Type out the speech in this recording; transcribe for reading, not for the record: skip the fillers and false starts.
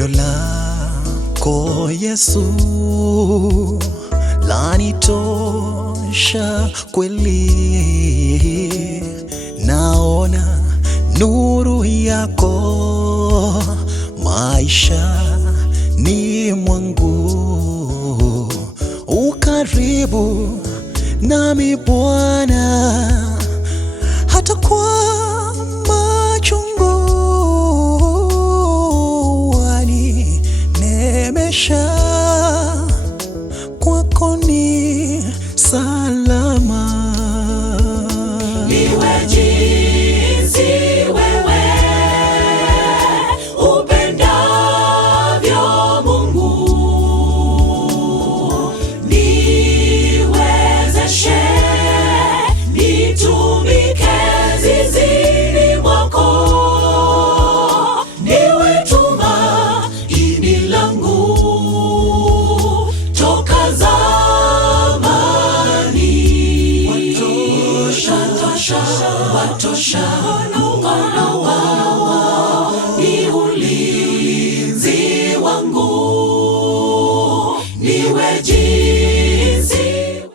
Pendo lako Yesu lanitosha kweli, naona nuru yako maisha ni mwangu, ukaribu nami Bwana, hata kwa machungu waninemesha, kwako ni salama. Iwe jinsi wewe upendavyo Mungu, niwezeshe nitumike zizini mwako, niwe tumaini langu toka zamani. Watosha, watosha,